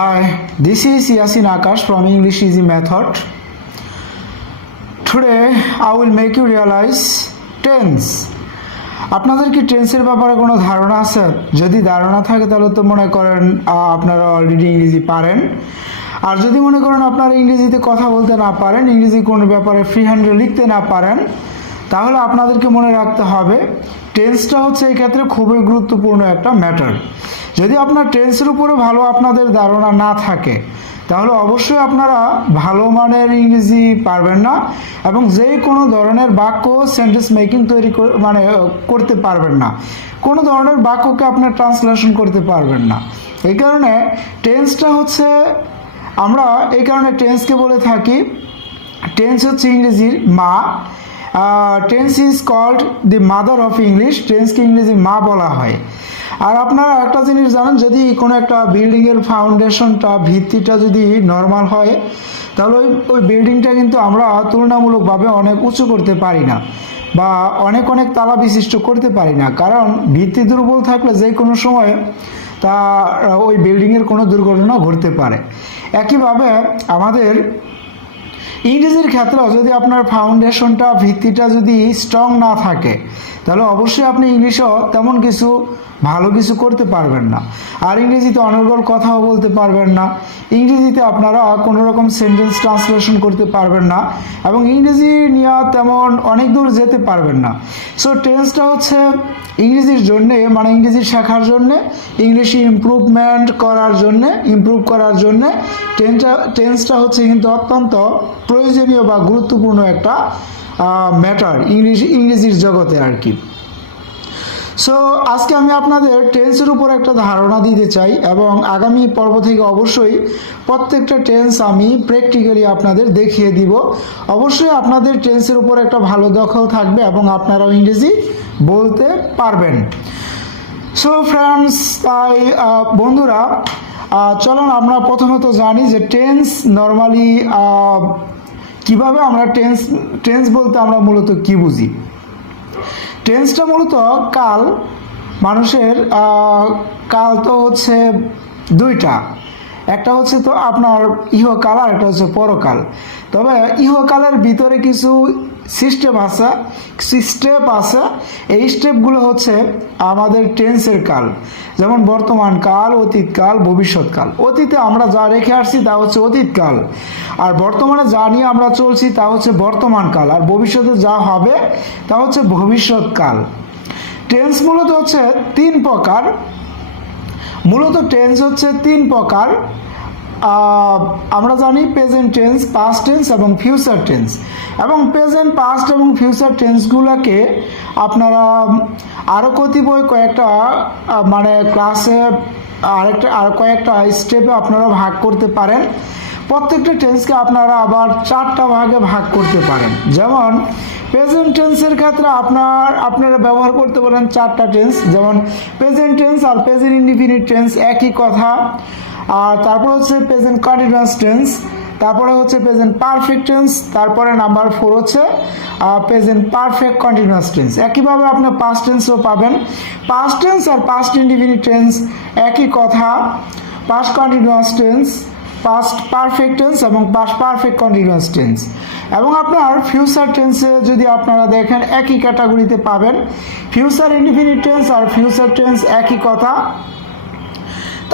Hi, this is Yasin Akash from English Easy Method. Today I will make you realize tense. আপনাদের কি টেন্সের ব্যাপারে কোনো ধারণা আছে? যদি ধারণা থাকে তাহলে তো মনে করেন আপনারা অলরেডি ইংরেজি পারেন। আর যদি মনে করেন আপনারা ইংরেজিতে কথা বলতে না পারেন, ইংরেজি কোনো ব্যাপারে ফ্রি হ্যান্ডে লিখতে না পারেন, তাহলে আপনাদেরকে মনে রাখতে হবে টেন্সটা হচ্ছে এই ক্ষেত্রে খুবই গুরুত্বপূর্ণ একটা ম্যাটার। যদি আপনার টেন্সের উপরে ভালো আপনাদের ধারণা না থাকে তাহলে অবশ্যই আপনারা ভালো মানের ইংরেজি পারবেন না এবং যে কোনো ধরনের বাক্য সেন্টেন্স মেকিং করতে পারবেন না, কোনো ধরনের বাক্যকে আপনার ট্রান্সলেশন করতে পারবেন না। এই কারণে টেন্সটা হচ্ছে আমরা এই কারণে টেন্সকে বলে থাকি, টেন্স হচ্ছে ইংরেজির মা। Tense is called the mother of English. টেন্সকে ইংরেজির মা বলা হয়। আর আপনারা একটা জিনিস জানেন, যদি কোনো একটা বিল্ডিংয়ের ফাউন্ডেশনটা ভিত্তিটা যদি নর্মাল হয় তাহলে ওই বিল্ডিংটা কিন্তু আমরা তুলনামূলকভাবে অনেক উঁচু করতে পারি না বা অনেক তালা বিশিষ্ট করতে পারি না, কারণ ভিত্তি দুর্বল থাকলে যে কোনো সময় তা ওই বিল্ডিংয়ের কোনো দুর্ঘটনা ঘটতে পারে। একইভাবে আমাদের ইংরেজির ক্ষেত্রেও যদি আপনার ফাউন্ডেশনটা ভিত্তিটা যদি স্ট্রং না থাকে তাহলে অবশ্যই আপনি ইংলিশেও তেমন কিছু ভালো কিছু করতে পারবেন না। আর ইংরেজিতে অনর্গল কথাও বলতে পারবেন না, ইংরেজিতে আপনারা কোনো রকম সেন্টেন্স ট্রান্সলেশন করতে পারবেন না এবং ইংরেজি নিয়ে তেমন অনেক দূর যেতে পারবেন না। সো টেন্সটা হচ্ছে ইংরেজির জন্যে, ইংরেজি শেখার জন্যে, ইংলিশ ইমপ্রুভ করার জন্যে টেন্সটা হচ্ছে কিন্তু অত্যন্ত প্রয়োজনীয় বা গুরুত্বপূর্ণ একটা ম্যাটার ইংরেজির জগতে আর কি। সো আজকে আমি আপনাদের টেন্সের উপর একটা ধারণা দিতে চাই এবং আগামী পর্ব থেকে অবশ্যই প্রত্যেকটা টেন্স আমি প্র্যাকটিক্যালি আপনাদের দেখিয়ে দিব। অবশ্যই আপনাদের টেন্সের উপর একটা ভালো দখল থাকবে এবং আপনারাও ইংরেজি বলতে পারবেন। সো ফ্রেন্ডস, তাই বন্ধুরা, চলুন আমরা প্রথমত জানি যে টেন্স নর্মালি কিভাবে আমরা টেন্স বলতে আমরা মূলত কি বুঝি। টেন্সটা মূলত কাল। মানুষের কাল তো হচ্ছে দুইটা, একটা হচ্ছে তো আপনার ইহকাল আর একটা হচ্ছে পরকাল। তবে ইহকালের ভিতরে কিছু স্টেপ আছে। এই স্টেপগুলো হচ্ছে আমাদের টেন্সের কাল, যেমন বর্তমান কাল, অতীতকাল, ভবিষ্যৎকাল। অতীতে আমরা যা রেখে আসছি তা হচ্ছে অতীতকাল, আর বর্তমানে যা নিয়ে আমরা চলছি তা হচ্ছে বর্তমানকাল, আর ভবিষ্যতে যা হবে তা হচ্ছে ভবিষ্যৎকাল। টেন্স মূলত হচ্ছে তিন প্রকার। আমরা জানি প্রেজেন্ট টেন্স, পাস্ট টেন্স এবং ফিউচার টেন্স। এবং প্রেজেন্ট, পাস্ট এবং ফিউচার টেন্সগুলোকে আপনারা আরও কয়েকটা ক্লাসে কয়েকটা স্টেপে আপনারা ভাগ করতে পারেন। প্রত্যেকটা টেন্সকে আপনারা আবার চারটা ভাগে ভাগ করতে পারেন। যেমন প্রেজেন্ট টেন্সের ক্ষেত্রে আপনারা ব্যবহার করতে পারেন চারটা টেন্স, যেমন প্রেজেন্ট টেন্স আর প্রেজেন্ট ইনডিফিনিট টেন্স একই কথা। আর তারপর হচ্ছে প্রেজেন্ট কন্টিনিউয়াস টেন্স, তারপরে হচ্ছে প্রেজেন্ট পারফেক্ট টেন্স, তারপরে নাম্বার 4 হচ্ছে প্রেজেন্ট পারফেক্ট কন্টিনিউয়াস টেন্স। একইভাবে আপনি পাস্ট টেন্সও পাবেন। পাস্ট টেন্স আর পাস্ট ইনডিফিনিট টেন্স একই কথা। Past continuous tense, past perfect tense এবং পাস্ট পারফেক্ট কন্টিনিউয়াস টেন্স। এবং আপনার ফিউচার টেন্সে যদি আপনারা দেখেন একই ক্যাটাগরিতে পাবেন। ফিউচার ইনডিফিনিট টেন্স আর ফিউচার টেন্স একই কথা।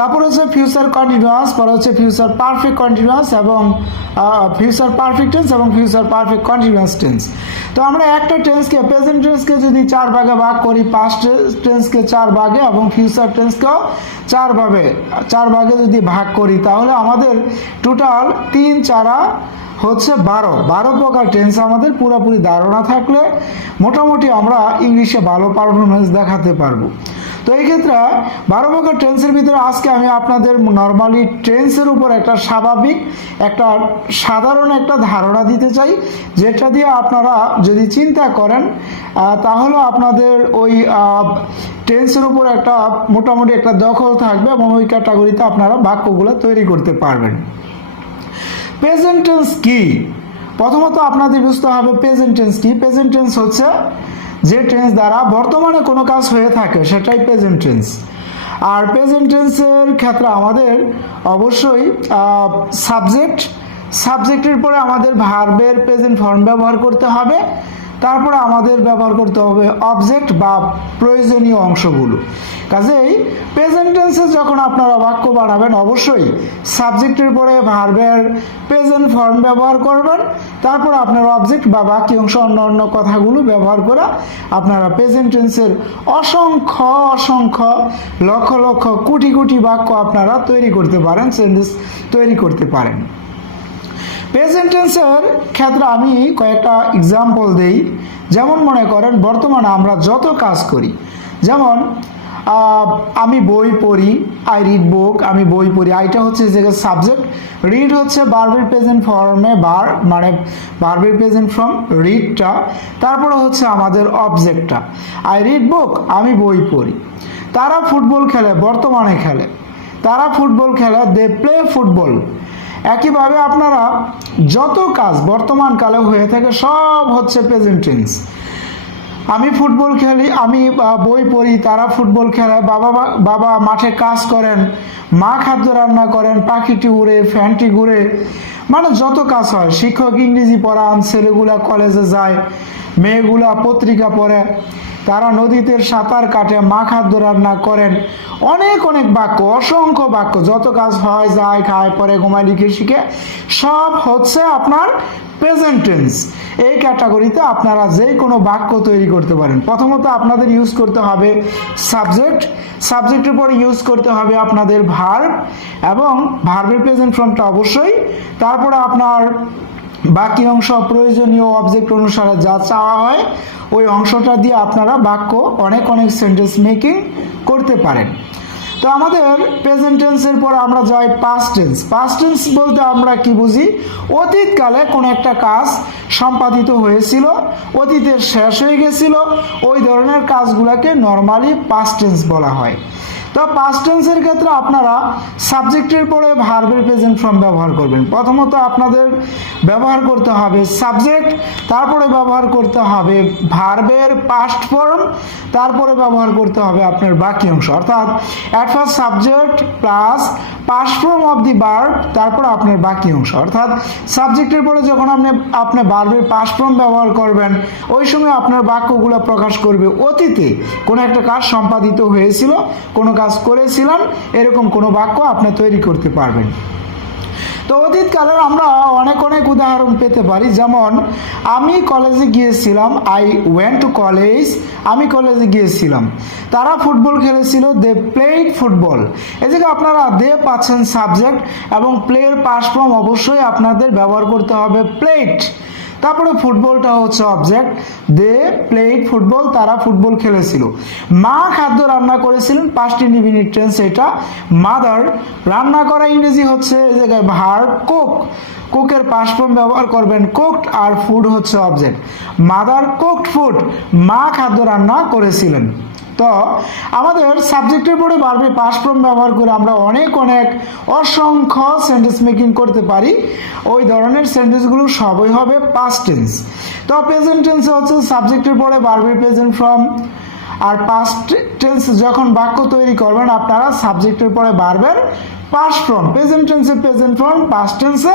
তারপর হচ্ছে ফিউচার কন্টিনিউয়াস, পরে হচ্ছে ফিউচার পারফেক্ট কন্টিনিউয়াস এবং ফিউচার পারফেক্ট টেন্স এবং ফিউচার পারফেক্ট কন্টিনিউয়াস টেন্স। তো আমরা একটা টেন্সকে, প্রেজেন্ট টেন্সকে যদি 4 ভাগে ভাগ করি, পাস্ট টেন্সকে 4 ভাগে এবং ফিউচার টেন্সকেও 4 ভাগে যদি ভাগ করি তাহলে আমাদের টোটাল 3 4 হচ্ছে 12 প্রকার টেন্স আমাদের পুরোপুরি ধারণা থাকলে মোটামুটি আমরা ইংলিশে ভালো পারফরমেন্স দেখাতে পারবো। তো এই ক্ষেত্রে 12 প্রকার টেন্সের ভিতরে আজকে আমি আপনাদের নর্মালি টেন্সের উপর একটা সাধারণ একটা ধারণা দিতে চাই, যেটা দিয়ে আপনারা যদি চিন্তা করেন তাহলে আপনাদের ওই টেন্সের উপর একটা মোটামুটি একটা দখল থাকবে এবং ওই ক্যাটাগরিতে আপনারা বাক্যগুলো তৈরি করতে পারবেন। প্রেজেন্ট টেন্স কি? প্রথমত আপনাদের বুঝতে হবে প্রেজেন্ট টেন্স কি। প্রেজেন্ট টেন্স হচ্ছে যে টেন্স দ্বারা বর্তমানে কোনো কাজ হয়ে থাকে সেটাই প্রেজেন্ট টেন্স। আর প্রেজেন্ট টেন্সের ক্ষেত্রে আমাদের অবশ্যই সাবজেক্টের পরে আমাদের ভার্বের প্রেজেন্ট ফর্ম ব্যবহার করতে হবে, তারপরে আমাদের ব্যবহার করতে হবে অবজেক্ট বা প্রয়োজনীয় অংশগুলো। কাজেই প্রেজেন্ট টেন্সে যখন আপনারা বাক্য বানাবেন অবশ্যই সাবজেক্টের পরে ভার্বের প্রেজেন্ট ফর্ম ব্যবহার করবেন, তারপর আপনার অবজেক্ট বা বাকি অংশ অন্য অন্য কথাগুলো ব্যবহার করে আপনারা প্রেজেন্ট টেন্সের অসংখ্য লক্ষ লক্ষ কোটি কোটি বাক্য আপনারা তৈরি করতে পারেন, সেন্টেন্স তৈরি করতে পারেন। প্রেজেন্ট টেন্সের ক্ষেত্রে আমি কয়েকটা এক্সাম্পল দেই। যেমন মনে করেন বর্তমানে আমরা যত কাজ করি, যেমন আমি বই পড়ি, আই রিড বুক, আমি বই পড়ি, আইটা হচ্ছে যে সাবজেক্ট, রিড হচ্ছে ভার্বের প্রেজেন্ট ফর্মে মানে ভার্বের প্রেজেন্ট ফর্ম রিডটা, তারপরে হচ্ছে আমাদের অবজেক্টটা। আই রিড বুক, আমি বই পড়ি। তারা ফুটবল খেলে, বর্তমানে খেলে, তারা ফুটবল খেলে, দে প্লে ফুটবল। একইভাবে আপনারা যত কাজ বর্তমানকালে হয়ে থাকে সব হচ্ছে প্রেজেন্ট টেন্স। আমি ফুটবল খেলি, আমি বই পড়ি, তারা ফুটবল খেলে, বাবা মাঠে কাজ করেন, মা খাদ্য রান্না করেন, পাখিটি উড়ে, ফ্যানটি ঘুরে, মানে যত কাজ হয়। শিক্ষক ইংরেজি পড়ান, ছেলেগুলা কলেজে যায়, মেয়েগুলা পত্রিকা পড়ে, তারা নদীতে সাঁতার কাটে, মা খাদ্য রান্না করেন। অনেক অনেক বাক্য, অসংখ্য বাক্য, যত কাজ হয়, যায়, খায়, পরে ঘুমায়, লিখে শিখে, সব হচ্ছে আপনার প্রেজেন্ট টেন্স। এই ক্যাটাগরিতে আপনারা যে কোনো বাক্য তৈরি করতে পারেন। প্রথমত আপনাদের ইউজ করতে হবে সাবজেক্টের পরে ইউজ করতে হবে আপনাদের ভার্ব, এবং ভার্বের প্রেজেন্ট ফর্মটা অবশ্যই, তারপরে আপনার বাকি অংশ প্রয়োজনীয় অবজেক্ট অনুসারে যা চাওয়া হয় ওই অংশটা দিয়ে আপনারা বাক্য অনেক অনেক সেন্টেন্স মেকিং করতে পারেন। তো আমাদের প্রেজেন্ট টেন্সের পর আমরা যাই পাস্ট টেন্স। পাস্ট টেন্স বলতে আমরা কি বুঝি? অতীতকালে কোনো একটা কাজ সম্পাদিত হয়েছিল, অতীতে শেষ হয়ে গেছিল, ওই ধরনের কাজগুলোকে নর্মালি পাস্ট টেন্স বলা হয়। তো পাস্ট টেন্সের ক্ষেত্রে আপনারা সাবজেক্টের পরে ভার্বের প্রেজেন্ট ফর্ম ব্যবহার করবেন। প্রথমত আপনাদের ব্যবহার করতে হবে সাবজেক্ট, তারপরে ব্যবহার করতে হবে ভার্বের পাস্ট ফর্ম, তারপরে ব্যবহার করতে হবে আপনার বাকি অংশ, অর্থাৎ at first subject plus past form of the verb, তারপর আপনার বাকি অংশ। অর্থাৎ সাবজেক্টের পরে যখন আপনি ভার্বের পাস্ট ফর্ম ব্যবহার করবেন ওই সময় আপনার বাক্যগুলো প্রকাশ করবে অতীতে কোনো একটা কাজ সম্পাদিত হয়েছিল, কোনো কাজ করেছিলেন, এরকম কোনো বাক্য আপনি তৈরি করতে পারবেন। তো অতীতকালের আমরা অনেক অনেক উদাহরণ পেতে পারি, যেমন আমি কলেজে গিয়েছিলাম, আই ওয়েন্ট টু কলেজ, আমি কলেজে গিয়েছিলাম। তারা ফুটবল খেলেছিল, দে প্লেড ফুটবল। এই জায়গায় আপনারা দে পাচ্ছেন সাবজেক্ট, এবং প্লের পাস্ট ফর্ম অবশ্যই আপনাদের ব্যবহার করতে হবে প্লেড, তারপরে ফুটবলটা হচ্ছে অবজেক্ট, দে প্লেড ফুটবল, তারা ফুটবল খেলেছিল। মা খাদ্য রান্না করেছিলেন, পাস্ট ইনডিফিনিট টেন্স এটা, মাদার। রান্না করা ইংরেজি হচ্ছে এই জায়গায় ভার্ব কুক, কুকের পাস্ট ফর্ম ব্যবহার করবেন কুকড, আর ফুড হচ্ছে অবজেক্ট। মাদার কুকড ফুড, মা খাদ্য রান্না করেছিলেন। তো আমাদের সাবজেক্টের পরে ভার্বের পাস্ট ফর্ম ব্যবহার করে আমরা অনেক অনেক অসংখ্য সেন্টেন্স মেকিং করতে পারি। ওই ধরনের সেন্টেন্সগুলো সবই হবে পাস্ট টেন্স। তো প্রেজেন্ট টেন্সে হচ্ছে সাবজেক্টের পরে ভার্বের প্রেজেন্ট ফর্ম, আর পাস্ট টেন্স যখন বাক্য তৈরি করবেন আপনারা সাবজেক্টের পরে ভার্বের পাস্ট ফর্ম, প্রেজেন্ট টেন্সে প্রেজেন্ট ফর্ম, পাস্ট টেন্সে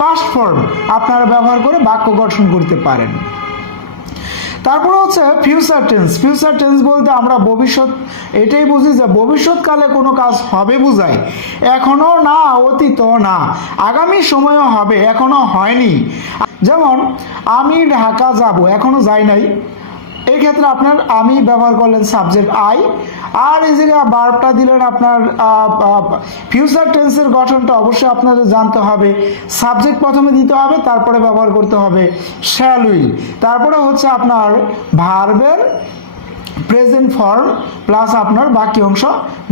পাস্ট ফর্ম আপনারা ব্যবহার করে বাক্য গঠন করতে পারেন। তারপরে হচ্ছে ফিউচার টেন্স। ফিউচার টেন্স বলতে আমরা ভবিষ্যৎ, এটাই বুঝি যে ভবিষ্যৎকালে কোনো কাজ হবে বোঝায়, এখনো না, অতীতও না, আগামী সময়ও হবে, এখনো হয়নি। যেমন আমি ঢাকা যাব, এখনো যাই নাই, এই ক্ষেত্রে আপনার আমি ব্যবহার করলেন সাবজেক্ট আই, আর এই জায়গায় ভার্বটা দিলেন আপনার ফিউচার টেন্সের গঠনটা অবশ্যই আপনাদের জানতে হবে। সাবজেক্ট প্রথমে দিতে হবে, তারপরে ব্যবহার করতে হবে শ্যাল উইল, তারপরে হচ্ছে আপনার ভার্বের প্রেজেন্ট ফর্ম প্লাস আপনার বাকি অংশ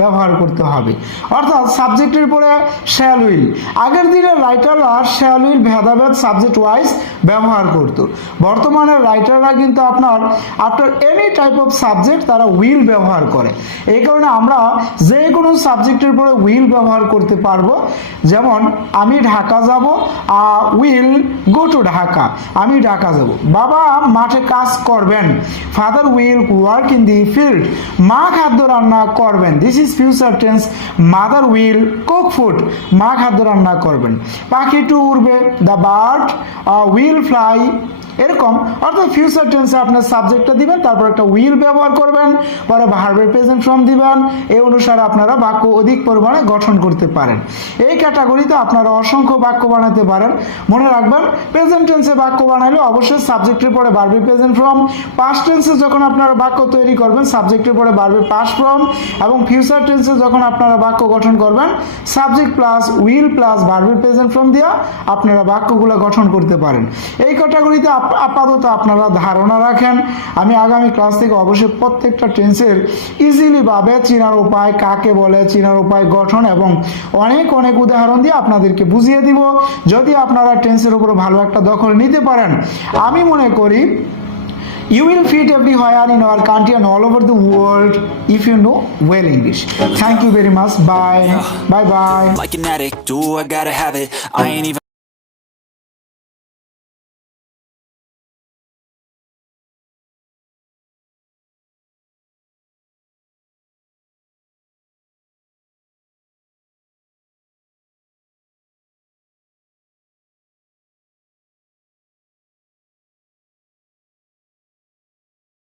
ব্যবহার করতে হবে। অর্থাৎ সাবজেক্টের পরে শ্যাল উইল, আগের দিনের রাইটাররা শ্যাল উইল ভেদাভেদ সাবজেক্ট ওয়াইজ ব্যবহার করত। বর্তমানের রাইটাররা কিন্তু আপনার after any type of subject তারা উইল ব্যবহার করে। এই কারণে আমরা যে কোনো সাবজেক্টের পরে উইল ব্যবহার করতে পারবো। যেমন আমি ঢাকা যাব, উইল গো টু ঢাকা, আমি ঢাকা যাব। বাবা মাঠে কাজ করবেন, father will work in the field. মা খাদ্য রান্না করবেন। This is future tense. Mother will cook food. মা খাদ্য রান্না করবেন। পাখিটি উড়বে, দ্য বার্ড উইল ফ্লাই। এরকম অর্থাৎ ফিউচার টেন্সে আপনার সাবজেক্টটা দিবেন, তারপর একটা উইল ব্যবহার করবেন, পরে ভার্বের প্রেজেন্ট ফর্ম দিবেন। এই অনুসারে আপনারা বাক্য অধিক পরিমাণে গঠন করতে পারেন। এই ক্যাটাগরিতে আপনারা অসংখ্য বাক্য বানাতে পারেন। মনে রাখবেন, প্রেজেন্ট টেন্সে বাক্য বানালে অবশ্যই সাবজেক্টের পরে ভার্বের প্রেজেন্ট ফর্ম। পাস্ট টেন্সে যখন আপনারা বাক্য তৈরি করবেন, সাবজেক্টের পরে ভার্বের পাস্ট ফর্ম। এবং ফিউচার টেন্সে যখন আপনারা বাক্য গঠন করবেন, সাবজেক্ট প্লাস উইল প্লাস ভার্বের প্রেজেন্ট ফর্ম দিয়ে আপনারা বাক্যগুলো গঠন করতে পারেন। এই ক্যাটাগরিতে আপাতত আপনারা ধারণা রাখেন। আমি আগামী ক্লাস থেকে অবশ্যই প্রত্যেকটা টেন্সের ইজিলি ভাবে চেনার উপায়, কাকে বলে, চেনার উপায়, গঠন এবং অনেক অনেক উদাহরণ দিয়ে আপনাদেরকে বুঝিয়ে দিব। যদি আপনারা টেন্সের উপর ভালো একটা দখল নিতে পারেন, আমি মনে করি you will fit everywhere in our country and all over the world if you know well English. Thank you very much. Bye. Bye bye. Like an addict, do I gotta have it. I ain't even